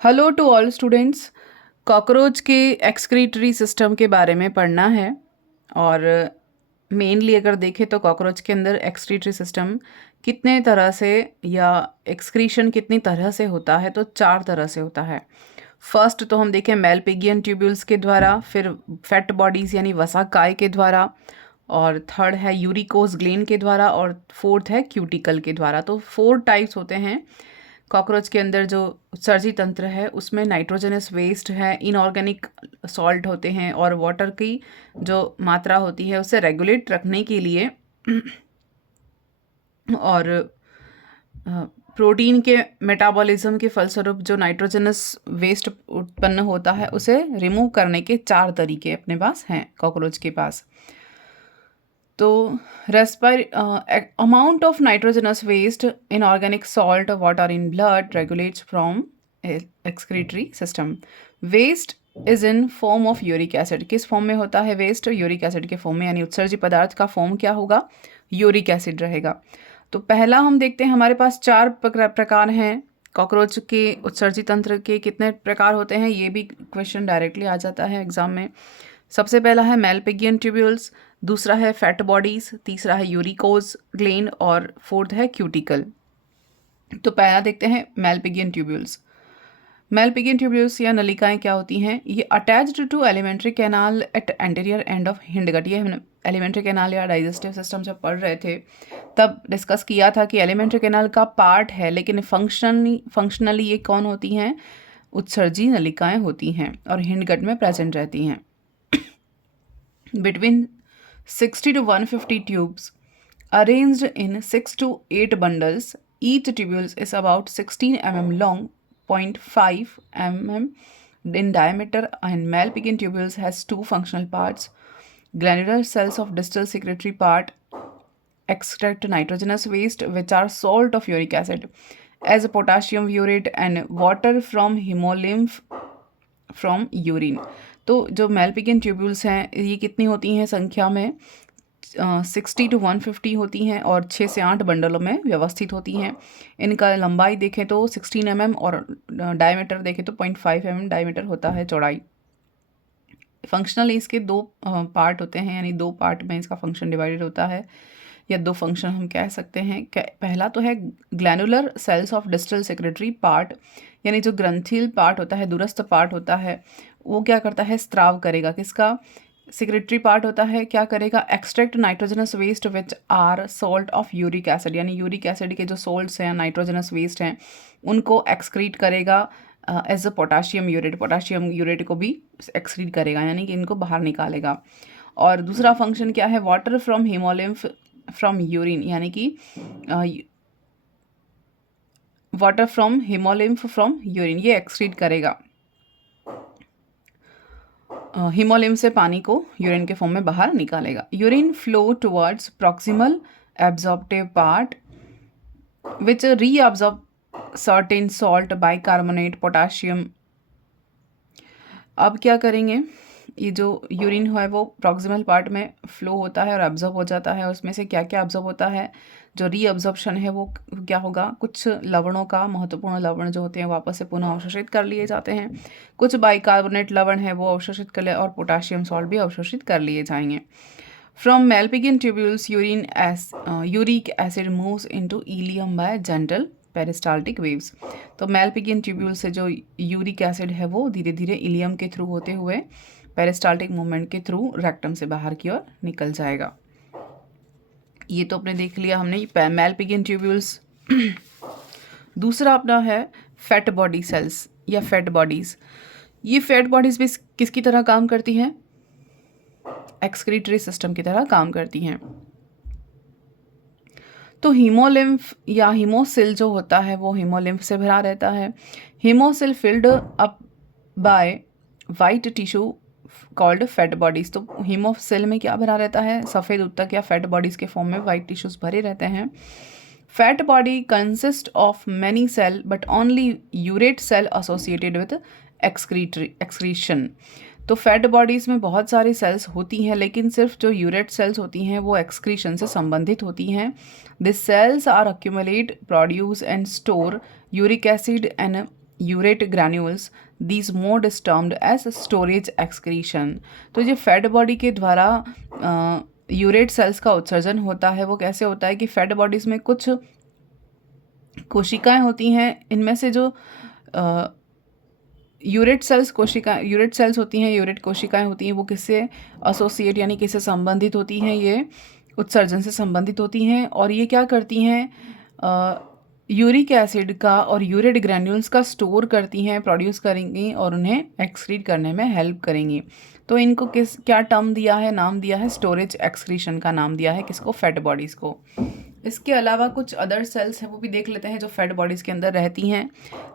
Hello to all students. Cockroach के excretory system के बारे में पढ़ना है। और मेनली अगर देखें तो कॉकरोच के अंदर एक्सक्रीटरी सिस्टम कितने तरह से या एक्सक्रीशन कितनी तरह से होता है, तो 4 तरह से होता है। फर्स्ट तो हम देखें मेलपिगियन ट्यूब्यूल्स के द्वारा, फिर फैट बॉडीज़ यानी वसाकाय के द्वारा, और थर्ड है यूरिकोस ग्लेन के द्वारा, और फोर्थ है क्यूटिकल के द्वारा। तो 4 टाइप्स होते हैं। कॉकरोच के अंदर जो उत्सर्जी तंत्र है उसमें नाइट्रोजनस वेस्ट है, इनऑर्गेनिक सॉल्ट होते हैं, और वाटर की जो मात्रा होती है उसे रेगुलेट रखने के लिए और प्रोटीन के मेटाबॉलिज्म के फलस्वरूप जो नाइट्रोजनस वेस्ट उत्पन्न होता है उसे रिमूव करने के 4 तरीके अपने पास हैं कॉकरोच के पास। तो respire amount of nitrogenous waste in organic salt water in blood regulates from excretory system. Waste is in form of uric acid. किस फॉर्म में होता है वेस्ट? यूरिक एसिड के फॉर्म में, यानी उत्सर्जी पदार्थ का फॉर्म क्या होगा? यूरिक एसिड रहेगा। तो पहला हम देखते हैं, हमारे पास 4 प्रकार हैं कॉकरोच के उत्सर्जी तंत्र के। कितने प्रकार होते हैं ये भी क्वेश्चन डायरेक्टली आ जाता है एग्जाम में। सबसे पहला है मेलपिगियन ट्यूब्यूल्स, दूसरा है फैट बॉडीज, तीसरा है यूरिकोज ग्लेन, और फोर्थ है क्यूटिकल। तो पहला देखते हैं मेलपिगियन ट्यूब्यूल्स। मेलपिगियन ट्यूब्यूल्स या नलिकाएं क्या होती हैं? ये attached to alimentary canal at anterior end of hindgut. ये हमने एलिमेंट्री कैनाल या डाइजेस्टिव सिस्टम जब पढ़ रहे थे तब डिस्कस किया था कि एलिमेंट्री कैनाल का पार्ट है, लेकिन फंक्शनली ये कौन होती हैं? उत्सर्जी नलिकाएं होती हैं और हिंडगट में प्रेजेंट रहती हैं। Between 60 to 150 tubes arranged in 6 to 8 bundles. Each tubule is about 16 mm long, 0.5 mm in diameter, and Malpighian tubules has 2 functional parts. Granular cells of distal secretory part extract nitrogenous waste, which are salt of uric acid, as potassium urate and water from hemolymph from urine. तो जो Malpighian tubules हैं ये कितनी होती हैं संख्या में? 60 to 150 होती हैं और 6 से 8 बंडलों में व्यवस्थित होती हैं। इनका लंबाई देखें तो 16 mm और डायमीटर देखें तो 0.5 mm डायमीटर होता है चौड़ाई। फंक्शनली इसके 2 पार्ट होते हैं, यानी 2 पार्ट में इसका फंक्शन डिवाइडेड होता है, या 2 फंक्शन हम कह सकते हैं। पहला तो है glandular cells of distal secretory part, यानी जो ग्रंथिल पार्ट होता है, दूरस्थ पार्ट होता है, वो क्या करता है? स्त्राव करेगा। किसका? सेक्रेटरी पार्ट होता है, क्या करेगा? Extract nitrogenous waste which are salt of uric acid, यानी यूरिक एसिड के जो सॉल्ट्स हैं, नाइट्रोजनस वेस्ट हैं, उनको एक्सक्रीट करेगा एज अ पोटाशियम यूरेट को भी एक्सक्रीट करेगा, यानी कि इनको बाहर निकालेगा। और दूसरा फंक्शन क्या है? Water from haemolymph from urine, यानी कि water from haemolymph from urine ये एक्सक्रीट करेगा। हीमोलिम्फ से पानी को यूरिन के फॉर्म में बाहर निकालेगा। Urine flow towards proximal absorptive part which reabsorb certain salt bicarbonate potassium. अब क्या करेंगे? ये जो यूरिन है वो प्रॉक्सिमल पार्ट में फ्लो होता है और एब्जॉर्ब हो जाता है, और उसमें से क्या क्या एब्जॉर्ब होता है? जो रीअब्जॉर्प्शन है वो क्या होगा? कुछ लवणों का, महत्वपूर्ण लवण जो होते हैं वापस से पुनः अवशोषित कर लिए जाते हैं, कुछ बाइकार्बोनेट लवण है वो अवशोषित कर ले, और पोटाशियम सॉल्ट भी अवशोषित कर लिए जाएंगे। From Malpighian tubules uric acid moves into ileum by gentle peristaltic waves. तो मेलपिगियन ट्यूब्यूल से जो यूरिक एसिड है वो धीरे धीरे इलियम के थ्रू होते हुए पेरिस्टाल्टिक मूवमेंट के थ्रू रेक्टम से बाहर की ओर निकल जाएगा। ये तो अपने देख लिया हमने मेलपिगियन ट्यूब्यूल्स। दूसरा अपना है फैट बॉडी सेल्स या फैट बॉडीज। ये फैट बॉडीज भी किसकी तरह काम करती हैं? एक्सक्रीटरी सिस्टम की तरह काम करती हैं। तो हीमोलिम्फ या हीमोसिल जो होता है वो हीमोलिम्फ से भरा रहता है। Haemocoel filled up by white tissue called fat bodies. तो हीमोसिल में क्या भरा रहता है? सफ़ेद उत्तक या फैट बॉडीज के फॉर्म में वाइट टिश्यूज भरे रहते हैं। Fat body consist of many cell but only urate cell associated with excretion. तो फैट बॉडीज़ में बहुत सारी सेल्स होती हैं, लेकिन सिर्फ जो यूरेट सेल्स होती हैं वो एक्सक्रीशन से संबंधित होती हैं। This cells are accumulate, produce and store uric acid and urate granules, this mode is termed as storage excretion. तो ये फैट बॉडी के द्वारा यूरेट सेल्स का उत्सर्जन होता है। वो कैसे होता है कि फैट बॉडीज़ में कुछ कोशिकाएं होती हैं, इनमें से जो यूरेट सेल्स होती हैं, यूरेट कोशिकाएं होती हैं, वो किससे एसोसिएट यानी किससे संबंधित होती हैं, ये उत्सर्जन से संबंधित होती हैं। और ये क्या करती हैं, यूरिक एसिड का और यूरेट ग्रैन्यूल्स का स्टोर करती हैं, प्रोड्यूस करेंगी और उन्हें एक्सक्रीट करने में हेल्प करेंगी। तो इनको क्या टर्म दिया है, नाम दिया है स्टोरेज एक्सक्रीशन का नाम दिया है किसको, फैट बॉडीज़ को। इसके अलावा कुछ अदर सेल्स हैं, वो भी देख लेते हैं जो फैट बॉडीज़ के अंदर रहती हैं।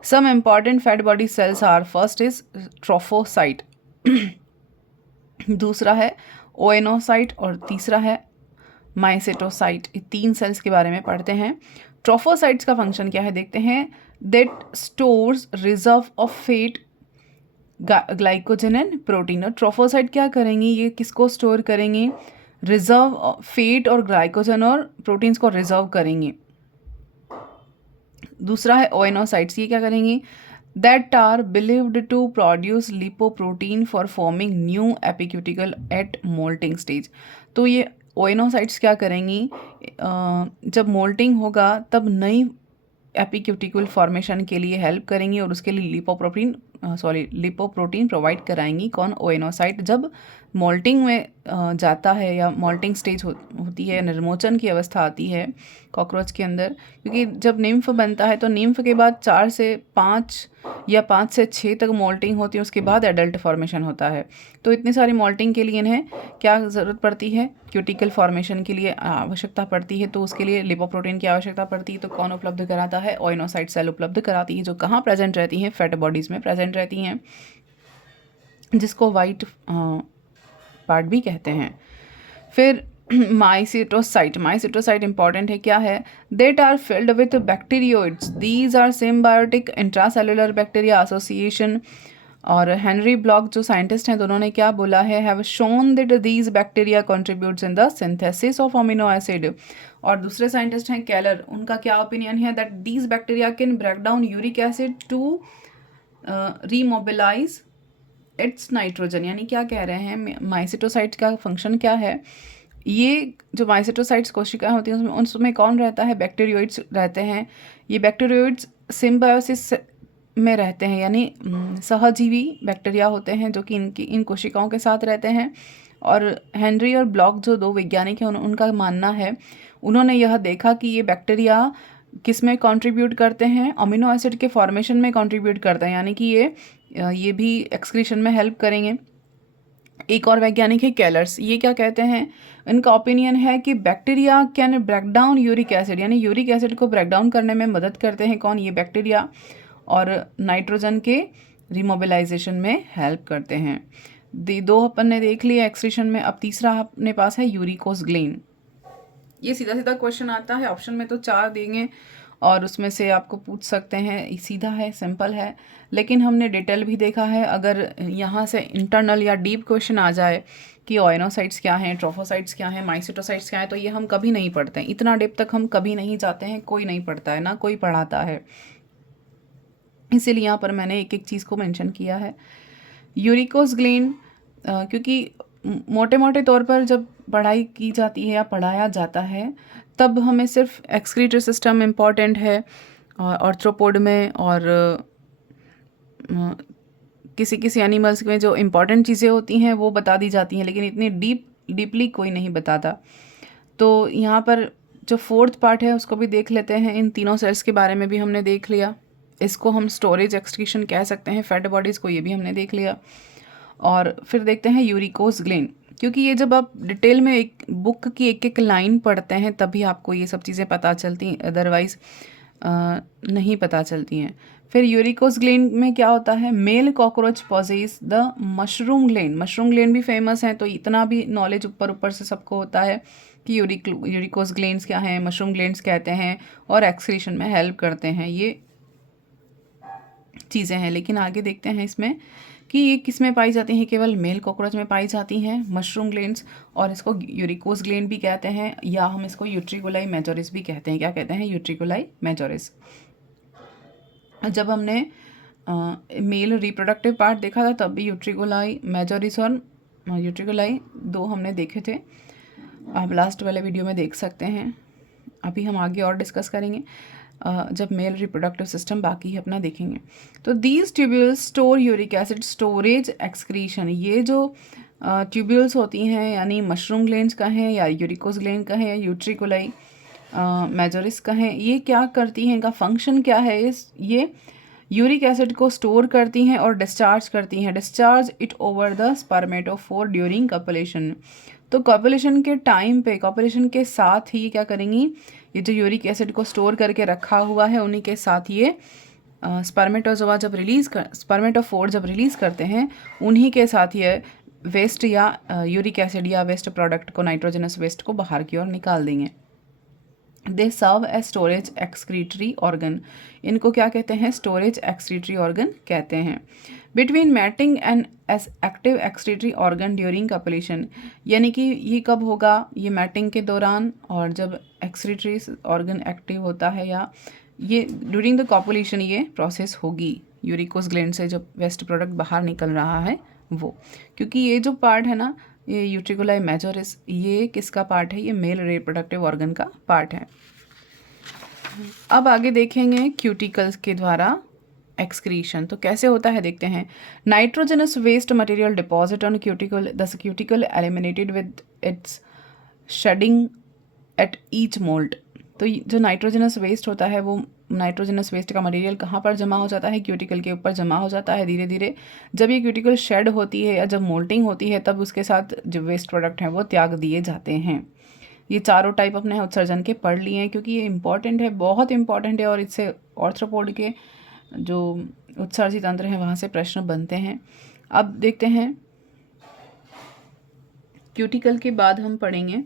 Some important fat body cells are, first is trophocyte, दूसरा है ओएनोसाइट और तीसरा है माइसेटोसाइट। ये 3 सेल्स के बारे में पढ़ते हैं। ट्रोफोसाइट्स का फंक्शन क्या है देखते हैं। That stores reserve of fat, glycogen and protein. और ट्रोफोसाइट क्या करेंगी, ये किसको स्टोर करेंगी, रिजर्व फैट और ग्लाइकोजन और प्रोटीन्स को रिजर्व करेंगी। दूसरा है ओएनोसाइट्स, ये क्या करेंगी, that are believed to produce lipoprotein for forming new epicuticle at moulting stage. तो ये ओएनोसाइट्स क्या करेंगी, जब मोल्टिंग होगा तब नई एपिक्यूटिकल फॉर्मेशन के लिए हेल्प करेंगी और उसके लिए लिपोप्रोटीन प्रोवाइड कराएंगी। कौन, ओएनोसाइट। जब मोल्टिंग में जाता है या मोल्टिंग स्टेज होती है, निर्मोचन की अवस्था आती है कॉकरोच के अंदर, क्योंकि जब निम्फ बनता है तो निम्फ के बाद 4 से 5 या 5 से 6 तक मोल्टिंग होती है, उसके बाद एडल्ट फॉर्मेशन होता है। तो इतनी सारी मोल्टिंग के लिए इन्हें क्या ज़रूरत पड़ती है, क्यूटिकल फॉर्मेशन के लिए आवश्यकता पड़ती है। तो उसके लिए लिपोप्रोटीन की आवश्यकता पड़ती है। तो कौन उपलब्ध कराता है, ओएनोसाइट सेल उपलब्ध कराती है, जो कहाँ प्रेजेंट रहती हैं, फैट बॉडीज़ में प्रेजेंट रहती हैं, जिसको वाइट पार्ट भी कहते हैं। फिर माइसिटोसाइट इंपॉर्टेंट है, क्या है, that are filled with bacteroids, these are symbiotic intracellular bacteria association. और हेनरी ब्लॉक जो साइंटिस्ट हैं, दोनों ने क्या बोला है, have shown that these bacteria contributes in the synthesis of amino acid. और दूसरे साइंटिस्ट हैं केलर, उनका क्या ओपिनियन है, that these bacteria can break down uric acid to remobilise its nitrogen. यानी क्या कह रहे हैं, माइसिटोसाइट का फंक्शन क्या है, ये जो माइसिटोसाइट्स कोशिकाएं होती हैं उसमें कौन रहता है, बैक्टीरियोइड्स रहते हैं। ये बैक्टीरियोइड्स सिम्बायोसिस में रहते हैं, यानी सहजीवी बैक्टीरिया होते हैं जो कि इन कोशिकाओं के साथ रहते हैं। और हेनरी और ब्लॉक जो 2 वैज्ञानिक हैं, उनका मानना है, उन्होंने यह देखा कि ये बैक्टीरिया किस में कंट्रीब्यूट करते हैं, अमीनो एसिड के फॉर्मेशन में कंट्रीब्यूट करते हैं, यानी कि ये भी एक्सक्रीशन में हेल्प करेंगे। एक और वैज्ञानिक है केलर्स, ये क्या कहते हैं, इनका ओपिनियन है कि bacteria can break down uric acid, यानी यूरिक एसिड को ब्रेक डाउन करने में मदद करते हैं कौन, ये बैक्टीरिया, और नाइट्रोजन के रिमोबिलाइजेशन में हेल्प करते हैं। 2 अपन ने देख लिया एक्सक्रीशन में। अब तीसरा अपने पास है यूरिकोस ग्लैंड। ये सीधा सीधा क्वेश्चन आता है, ऑप्शन में तो 4 देंगे और उसमें से आपको पूछ सकते हैं, सीधा है, सिंपल है, लेकिन हमने डिटेल भी देखा है। अगर यहाँ से इंटरनल या डीप क्वेश्चन आ जाए कि ओएनोसाइट्स क्या हैं, ट्रोफोसाइट्स क्या हैं, माइसिटोसाइट्स क्या हैं, तो ये हम कभी नहीं पढ़ते हैं, इतना डीप तक हम कभी नहीं जाते हैं, कोई नहीं पढ़ता है, ना कोई पढ़ाता है। इसीलिए यहाँ पर मैंने एक एक चीज़ को मेंशन किया है। यूरिकोस ग्लैंड, क्योंकि मोटे मोटे तौर पर जब पढ़ाई की जाती है या पढ़ाया जाता है तब हमें सिर्फ एक्सक्रीटरी सिस्टम इम्पॉर्टेंट है आर्थ्रोपोड में, और किसी किसी एनिमल्स में जो इम्पॉर्टेंट चीज़ें होती हैं वो बता दी जाती हैं, लेकिन इतनी डीपली कोई नहीं बताता। तो यहाँ पर जो 4th पार्ट है उसको भी देख लेते हैं। इन तीनों सेल्स के बारे में भी हमने देख लिया, इसको हम स्टोरेज एक्सक्रीशन कह सकते हैं, फैट बॉडीज़ को, ये भी हमने देख लिया। और फिर देखते हैं यूरिकोस ग्लैंड, क्योंकि ये जब आप डिटेल में एक बुक की एक एक लाइन पढ़ते हैं तभी आपको ये सब चीज़ें पता चलती हैं, अदरवाइज़ नहीं पता चलती हैं। फिर यूरिकोस ग्लैंड में क्या होता है, male cockroach possess the mushroom gland. Mushroom gland भी फेमस है, तो इतना भी नॉलेज ऊपर ऊपर से सबको होता है कि यूरिकोस ग्लैंड्स क्या हैं, मशरूम ग्लैंड्स कहते हैं और एक्सक्रीशन में हेल्प करते हैं, ये चीज़ें हैं। लेकिन आगे देखते हैं इसमें कि ये किस में पाई जाती हैं, केवल मेल कॉकरोच में पाई जाती हैं मशरूम ग्लैंड्स, और इसको यूरिकोस ग्लैंड भी कहते हैं, या हम इसको यूट्रिकुलाई मेजोरिस भी कहते हैं। क्या कहते हैं, यूट्रिकुलाई मेजोरिस। जब हमने मेल रिप्रोडक्टिव पार्ट देखा था, तब भी यूट्रिकुलाई मेजोरिस और यूट्रिकुलाई दो हमने देखे थे, आप लास्ट वाले वीडियो में देख सकते हैं। अभी हम आगे और डिस्कस करेंगे जब मेल रिप्रोडक्टिव सिस्टम बाकी अपना देखेंगे। तो these tubules store uric acid storage excretion, ये जो ट्यूब्यूल्स होती हैं यानी मशरूम ग्लैंड्स का है या यूरिकोस ग्लैंड का है या यूट्रिकुलाई मेजोरिस का है, ये क्या करती हैं, इनका फंक्शन क्या है, ये यूरिक एसिड को स्टोर करती हैं और डिस्चार्ज करती हैं, discharge it over the spermatophore during copulation. तो कपुलेशन के टाइम पे, कपुलेशन के साथ ही क्या करेंगी, ये जो यूरिक एसिड को स्टोर करके रखा हुआ है उन्हीं के साथ ये स्पर्मेटोजोआ जब स्पर्मेटोफोर जब रिलीज़ करते हैं उन्हीं के साथ ये वेस्ट या यूरिक एसिड या वेस्ट प्रोडक्ट को, नाइट्रोजनस वेस्ट को बाहर की ओर निकाल देंगे। They serve as storage excretory organ, इनको क्या कहते हैं, स्टोरेज एक्सक्रीटरी ऑर्गन कहते हैं। Between mating and as active excretory organ during copulation, यानी कि ये कब होगा, ये मैटिंग के दौरान, और जब एक्सक्रीटरी ऑर्गन एक्टिव होता है या ये ड्यूरिंग द कॉपुलेशन ये प्रोसेस होगी, यूरिकोस ग्लैंड से जब वेस्ट प्रोडक्ट बाहर निकल रहा है वो, क्योंकि ये जो पार्ट है ना, ये यूट्रिकुलाई मेजोरिस, ये किसका पार्ट है, ये मेल रिप्रोडक्टिव ऑर्गन का पार्ट है। अब आगे देखेंगे क्यूटिकल्स के द्वारा एक्सक्रीशन, तो कैसे होता है देखते हैं। Nitrogenous waste material deposit on cuticle, the cuticle eliminated with its shedding at each moult. तो जो नाइट्रोजनस वेस्ट होता है वो नाइट्रोजनस वेस्ट का मटेरियल कहाँ पर जमा हो जाता है, क्यूटिकल के ऊपर जमा हो जाता है धीरे धीरे। जब ये क्यूटिकल शेड होती है या जब मोल्टिंग होती है तब उसके साथ जो वेस्ट प्रोडक्ट हैं वो त्याग दिए जाते हैं। ये चारों टाइप अपने उत्सर्जन के पढ़ लिए हैं क्योंकि ये इंपॉर्टेंट है, बहुत इंपॉर्टेंट है, और इससे ऑर्थ्रोपोड के जो उत्सर्जी तंत्र हैं वहाँ से प्रश्न बनते हैं। अब देखते हैं क्यूटिकल के बाद हम पढ़ेंगे